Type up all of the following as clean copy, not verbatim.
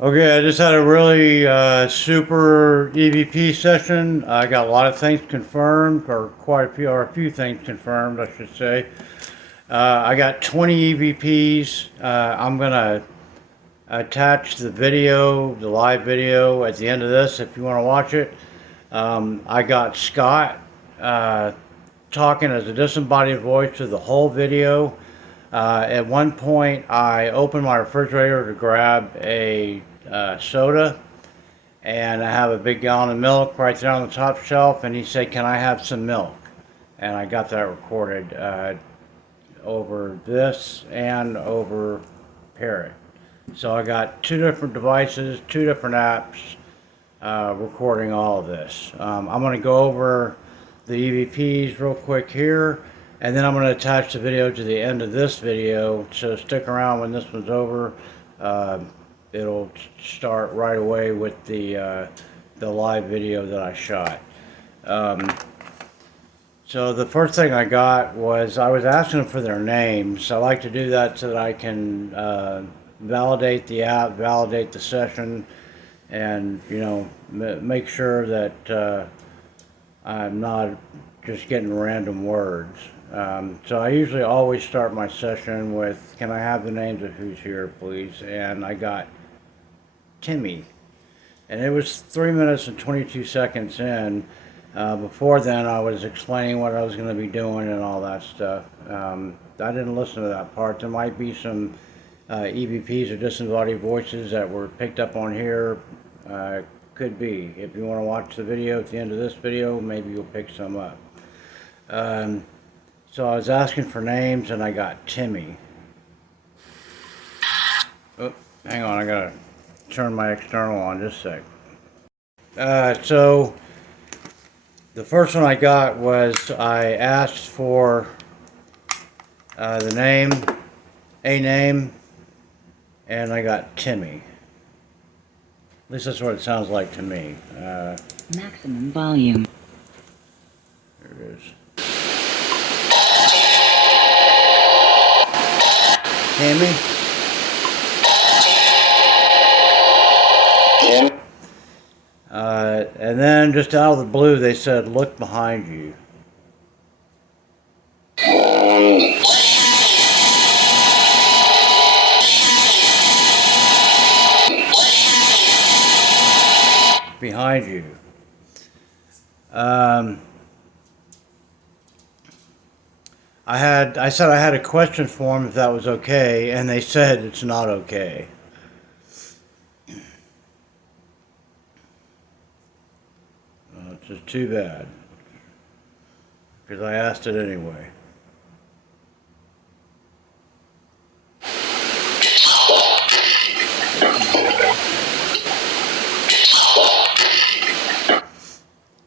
Okay, I just had a really super EVP session. I got a lot of things confirmed, or quite a few, or a few things confirmed, I should say. I got 20 EVPs. I'm gonna attach the video, the live video, at the end of this if you want to watch it. I got Scott uh, talking as a disembodied voice through the whole video. At one point, I opened my refrigerator to grab a soda, and I have a big gallon of milk right there on the top shelf, and he said, "Can I have some milk?" And I got that recorded over this and over Parrot. So I got two different devices, two different apps recording all of this. I'm going to go over the EVPs real quick here, and then I'm going to attach the video to the end of this video. So stick around when this one's over. Uh, It'll start right away with the live video that I shot. Um, so the first thing I got was I was asking them for their names. I like to do that so that I can validate the app, validate the session, and make sure that I'm not just getting random words. So I usually always start my session with, "Can I have the names of who's here, please?" And I got Timmy, and it was 3 minutes and 22 seconds in. Before then, I was explaining what I was going to be doing and all that stuff. I didn't listen to that part. There might be some EVPs or disembodied voices that were picked up on here. Could be. If you want to watch the video at the end of this video, maybe you'll pick some up. Um, so I was asking for names, and I got Timmy. Oh, hang on, I gotta turn my external on just a sec. So the first one I got was I asked for the name, a name, and I got Timmy. At least that's what it sounds like to me. Maximum volume. There it is. Timmy? And then just out of the blue, they said, "Look behind you." Behind you. I said I had a question for them if that was okay, and they said it's not okay. It's just too bad, because I asked it anyway.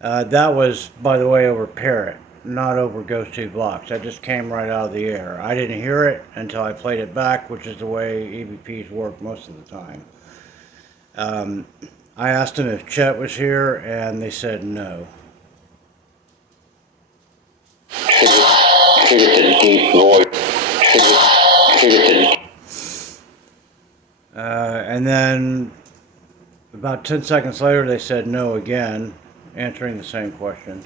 That was, by the way, over Parrot, not over Ghost 2 Blocks. That just came right out of the air. I didn't hear it until I played it back, which is the way EVPs work most of the time. I asked them if Chet was here, and they said no. And then about 10 seconds later, they said no again, answering the same question.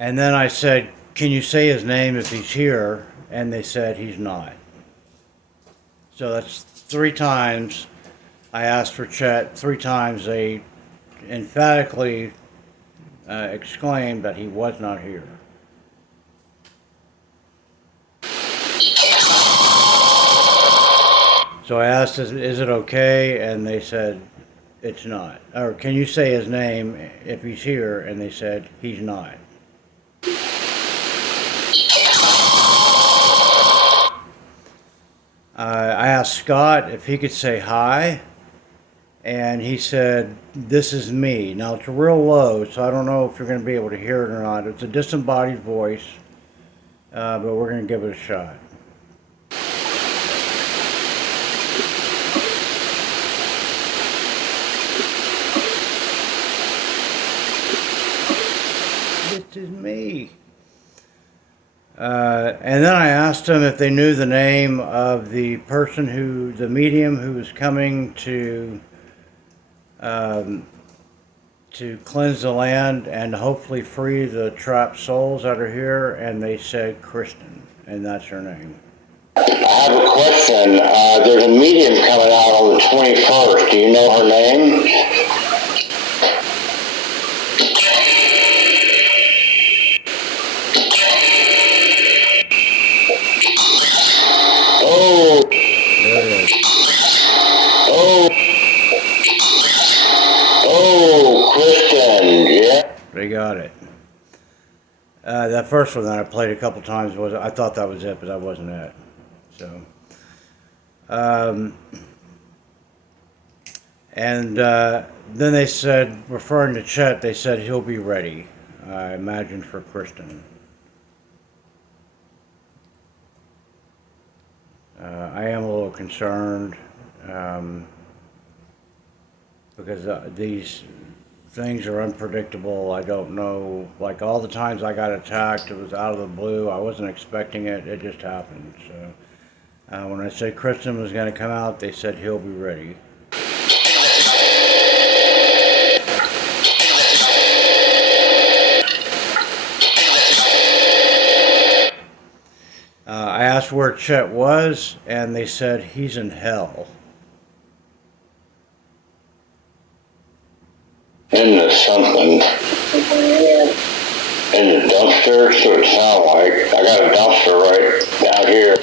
And then I said, "Can you say his name if he's here?" And they said he's not. So that's 3 times I asked for Chet. 3 times they emphatically exclaimed that he was not here. So I asked, "Is it okay?" And they said, "It's not." Or, "Can you say his name if he's here?" And they said, "He's not." I asked Scott if he could say hi, and he said, "This is me." Now it's real low, so I don't know if you're going to be able to hear it or not. It's a disembodied voice, but we're going to give it a shot. This is me. And then I asked them if they knew the name of the the medium who was coming um, to cleanse the land and hopefully free the trapped souls that are here, and they said Kristen, and that's her name. I have a question. There's a medium coming out on the 21st. Do you know her name? Oh. There it is. Oh. Oh, Kristen. Yeah. They got it. That first one that I played a couple times I thought that was it, but that wasn't it. So, then they said, referring to Chet, they said he'll be ready. I imagine for Kristen. I am a little concerned because these things are unpredictable. I don't know. Like all the times I got attacked, it was out of the blue. I wasn't expecting it. It just happened. So when I said Kristen was going to come out, they said he'll be ready. I asked where Chet was, and they said he's in hell. In the something. In the dumpster, so it sounds like. I got a dumpster right down here.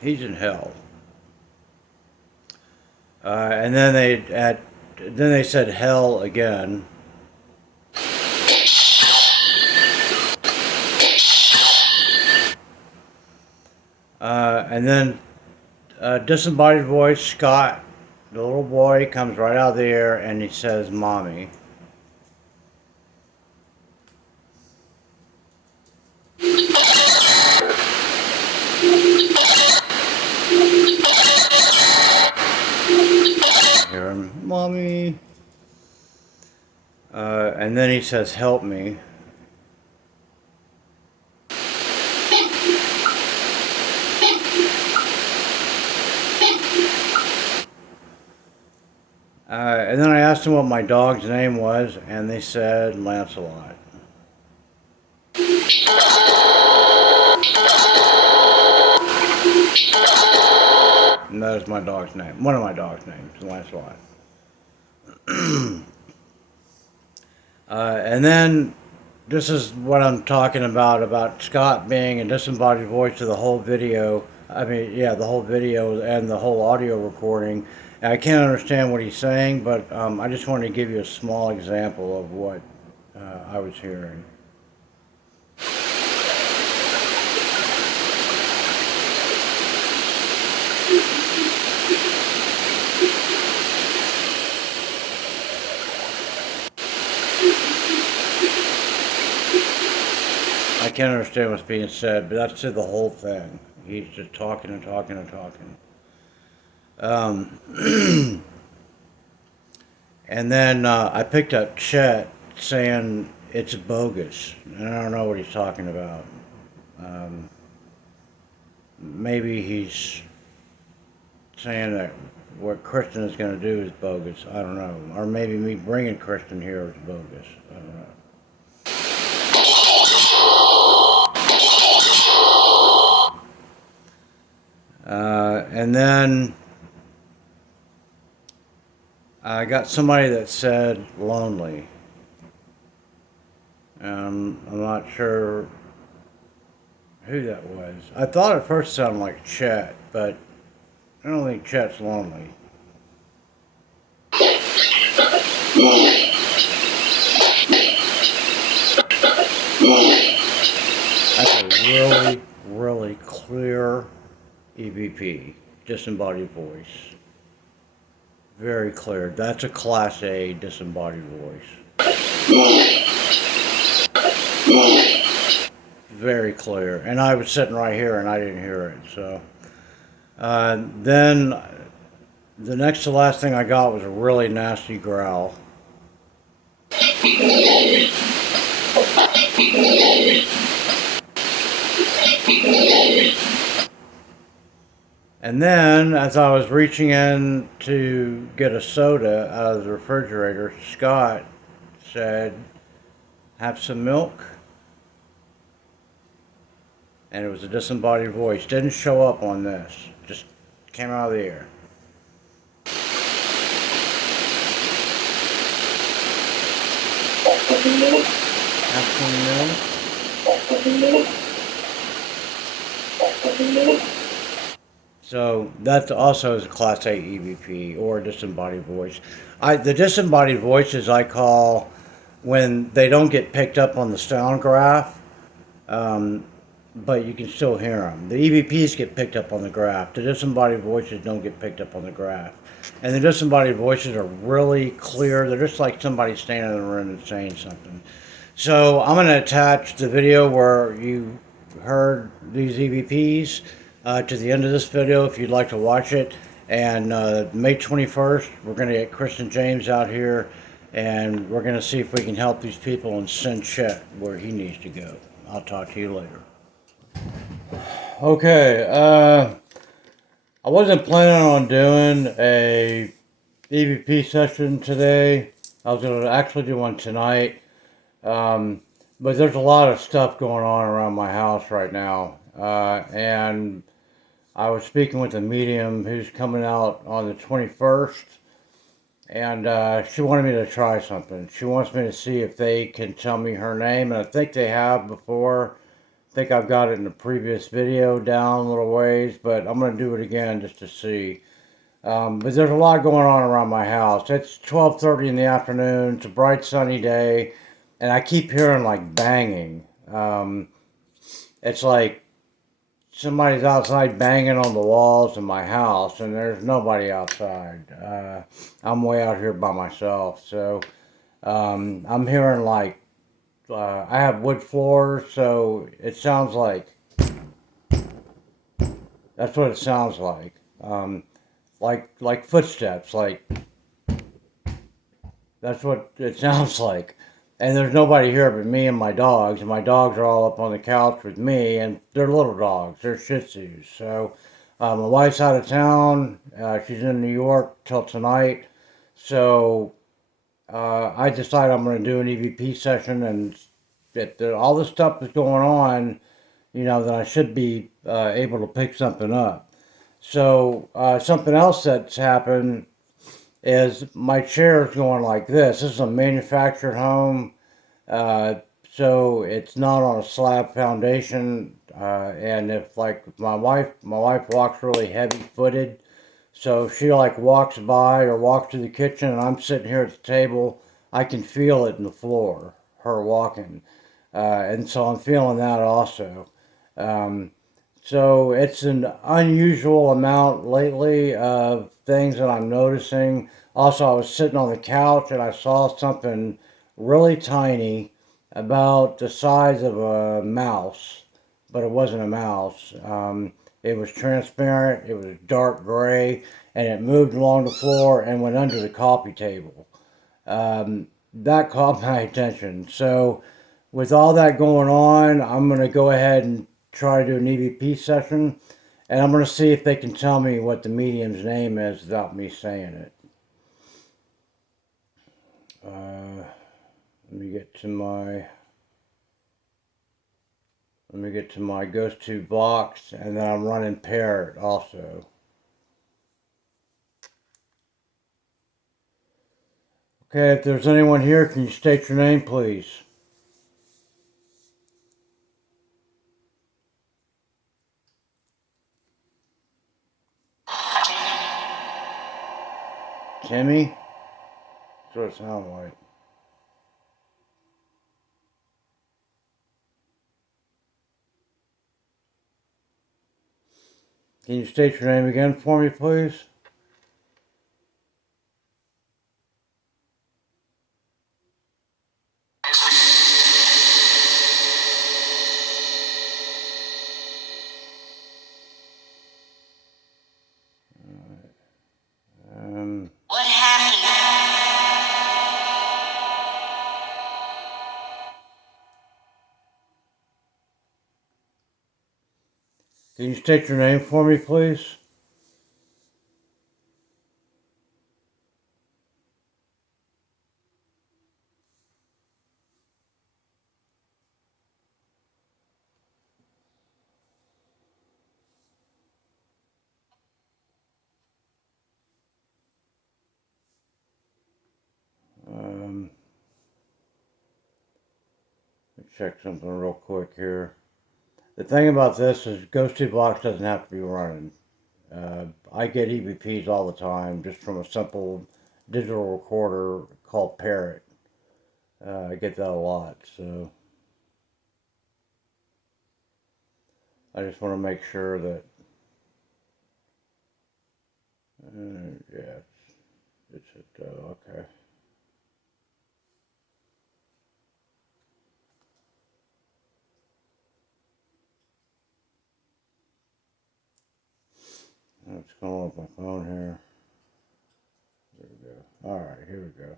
He's in hell. And then they said hell again. And then disembodied voice, Scott, the little boy, comes right out of the air and he says, "Mommy." Hear him, "Mommy." And then he says, "Help me." And then I asked him what my dog's name was, and they said Lancelot. And that is my dog's name. One of my dog's names, Lancelot. And then this is what I'm talking about Scott being a disembodied voice to the whole video. I mean, yeah, the whole video and the whole audio recording. I can't understand what he's saying, but I just wanted to give you a small example of what I was hearing. I can't understand what's being said, but that's to the whole thing. He's just talking and talking and talking. And then I picked up Chet saying it's bogus, and I don't know what he's talking about. Maybe he's saying that what Kristen is going to do is bogus. I don't know. Or maybe me bringing Kristen here is bogus. I don't know. And then I got somebody that said lonely. I'm not sure who that was. I thought at first it sounded like Chet, but I don't think Chet's lonely. That's a really, really clear EVP, disembodied voice. Very clear. That's a Class A disembodied voice. Very clear. And I was sitting right here and I didn't hear it. So then the next to last thing I got was a really nasty growl. And then, as I was reaching in to get a soda out of the refrigerator, Scott said, "Have some milk?" And it was a disembodied voice. Didn't show up on this, just came out of the air. Have some milk? So that also is a Class A EVP or a disembodied voice. The disembodied voices I call when they don't get picked up on the sound graph, um, but you can still hear them. The EVPs get picked up on the graph. The disembodied voices don't get picked up on the graph. And the disembodied voices are really clear. They're just like somebody standing in the room and saying something. So I'm going to attach the video where you heard these EVPs to the end of this video if you'd like to watch it. And May 21st, we're going to get Chris and James out here, and we're going to see if we can help these people and send Chet where he needs to go. I'll talk to you later. Okay, I wasn't planning on doing a EVP session today. I was going to actually do one tonight. But there's a lot of stuff going on around my house right now. And I was speaking with a medium who's coming out on the 21st. And she wanted me to try something. She wants me to see if they can tell me her name. And I think they have before. I think I've got it in the previous video down a little ways. But I'm going to do it again just to see. But there's a lot going on around my house. It's 12:30 in the afternoon. It's a bright sunny day. And I keep hearing like banging. It's like somebody's outside banging on the walls in my house, and there's nobody outside. I'm way out here by myself, so I'm hearing like I have wood floors, so it sounds like that's what it sounds like. Like footsteps, like that's what it sounds like. And there's nobody here but me and my dogs. And my dogs are all up on the couch with me. And they're little dogs. They're Shih Tzus. So my wife's out of town. She's in New York till tonight. So I decided I'm going to do an EVP session. And if all this stuff is going on, then I should be able to pick something up. So something else that's happened is my chair is going like this. This is a manufactured home, uh, so it's not on a slab foundation. And if like my wife walks really heavy footed, so she like walks by or walks to the kitchen, and I'm sitting here at the table. I can feel it in the floor, her walking, and so I'm feeling that also. Um, so it's an unusual amount lately of things that I'm noticing. Also, I was sitting on the couch and I saw something really tiny, about the size of a mouse, but it wasn't a mouse. It was transparent, it was dark gray, and it moved along the floor and went under the coffee table. That caught my attention. So, with all that going on, I'm going to go ahead and try to do an EVP session, and I'm going to see if they can tell me what the medium's name is without me saying it. Let me get to my ghost tube box, and then I'm running Parrot also. Okay, if there's anyone here, can you state your name, please? Timmy? That's what it sounds like. Can you state your name again for me, please? What happened? Can you state your name for me, please? Let me check something real quick here. The thing about this is Ghosty Blocks doesn't have to be running. I get EVPs all the time just from a simple digital recorder called Parrot. I get that a lot, so I just want to make sure that, yeah, it's it, okay. What's going on with my phone here? There we go. All right, here we go.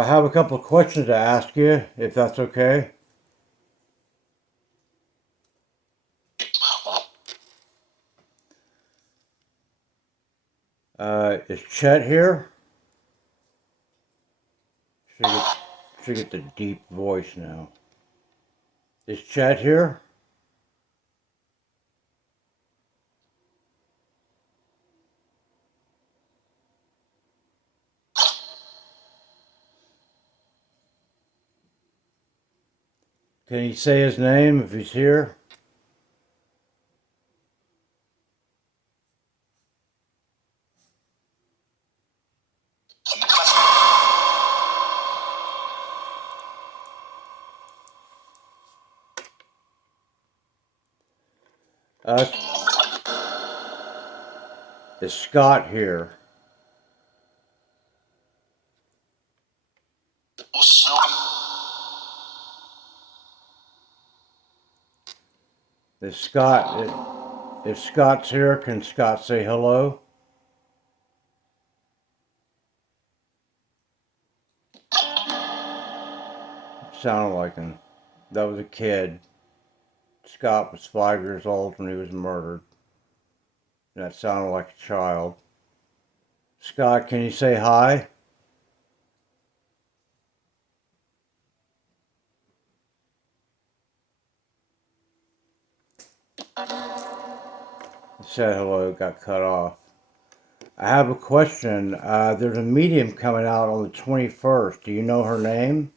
I have a couple of questions to ask you, if that's okay. Is Chet here? Should get the deep voice now. Is Chet here? Can he say his name if he's here? Uh, is Scott here? Is Scott? If Scott's here, can Scott say hello? Sounded like him. That was a kid. Scott was 5 years old when he was murdered. That sounded like a child. Scott, can you say hi? He said hello, got cut off. I have a question. There's a medium coming out on the 21st. Do you know her name?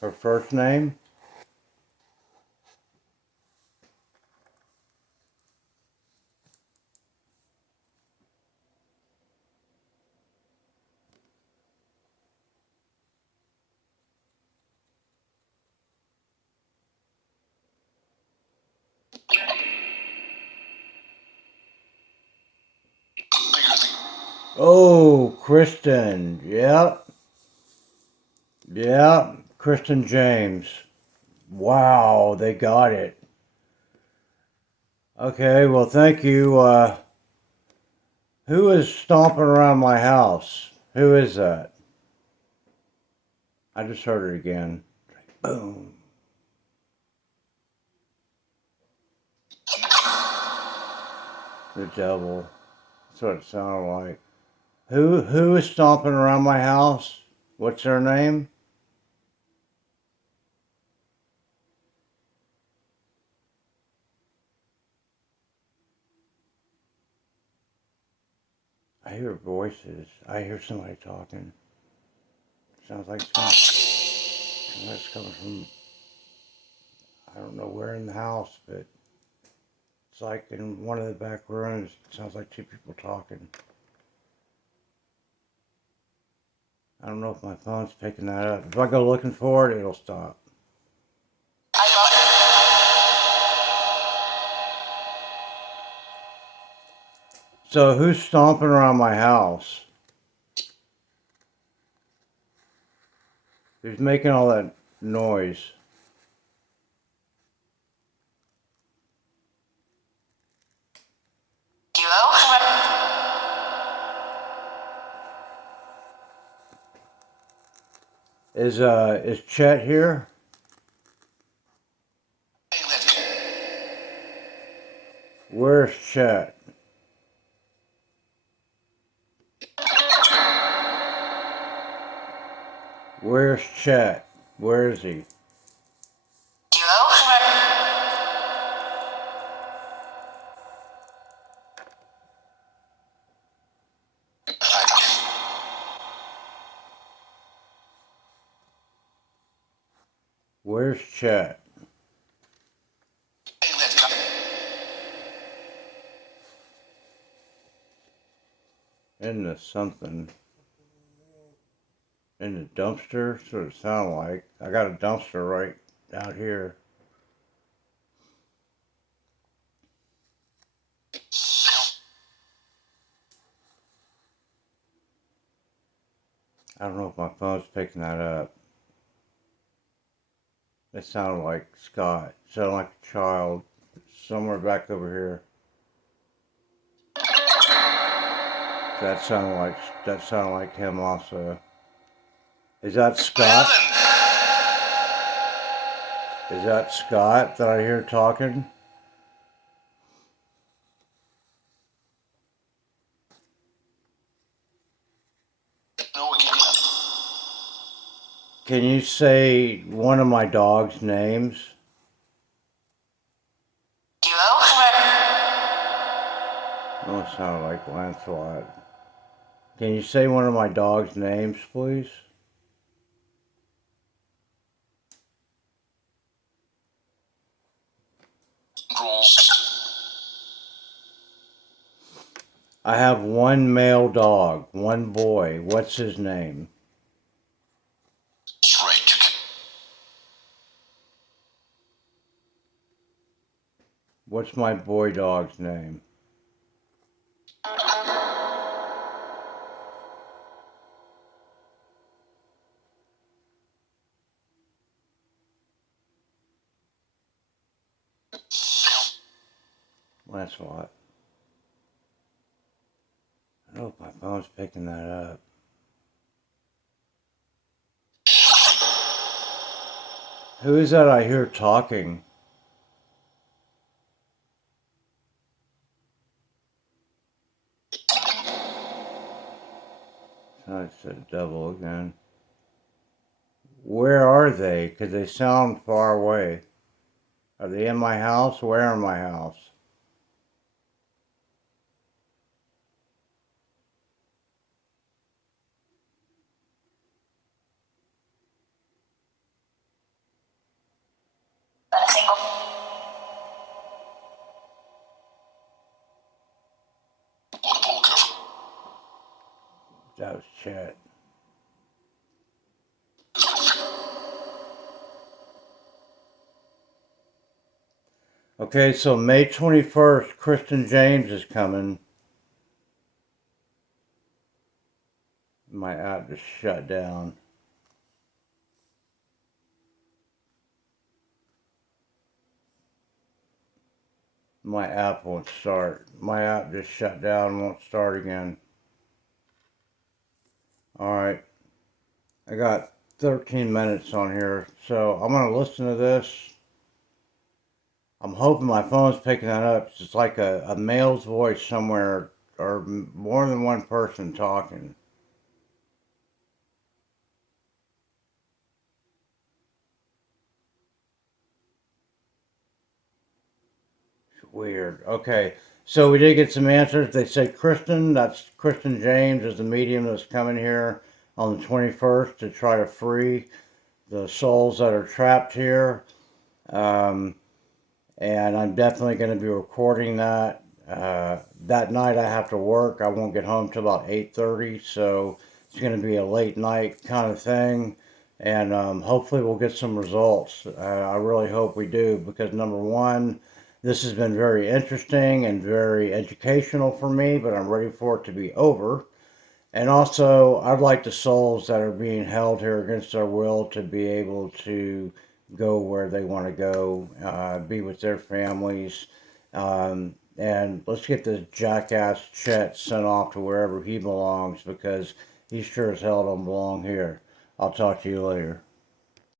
Her first name? Oh, Kristen. Yep. Yep. Kristen James. Wow, they got it. Okay, well, thank you. Who is stomping around my house? Who is that? I just heard it again. Boom. The devil. That's what it sounded like. Who is stomping around my house? What's their name? I hear voices. I hear somebody talking. Sounds like it's coming from, I don't know where in the house, but it's like in one of the back rooms. It sounds like two people talking. I don't know if my phone's picking that up. If I go looking for it, it'll stop. So who's stomping around my house? Who's making all that noise? Is Chet here? Where's Chet? Where's Chet? Where is he? Where's Chet? Into something. In the dumpster? That's what it sounded like. I got a dumpster right out here. I don't know if my phone's picking that up. It sounded like Scott. It sounded like a child. Somewhere back over here. That sounded like him also. Is that Scott? Is that Scott that I hear talking? Can you say one of my dog's names? Oh, it sounded like Lancelot. Can you say one of my dog's names, please? I have one male dog, one boy. What's his name? What's my boy dog's name? Lancelot. I hope my phone's picking that up. Who is that I hear talking? I said devil again. Where are they? Because they sound far away. Are they in my house? Where in my house? That was Chet. Okay, so May 21st, Kristen James is coming. My app just shut down. My app won't start. My app just shut down, won't start again. Alright, I got 13 minutes on here, so I'm going to listen to this. I'm hoping my phone's picking that up. It's like a male's voice somewhere, or more than one person talking. It's weird. Okay, so we did get some answers. They said Kristen, that's Kristen James, is the medium that's coming here on the 21st to try to free the souls that are trapped here. And I'm definitely going to be recording that. That night I have to work. I won't get home till about 8:30, so it's going to be a late night kind of thing. And hopefully we'll get some results. I really hope we do, because number one, this has been very interesting and very educational for me, but I'm ready for it to be over. And also, I'd like the souls that are being held here against their will to be able to go where they want to go, be with their families. And let's get this jackass Chet sent off to wherever he belongs, because he sure as hell don't belong here. I'll talk to you later.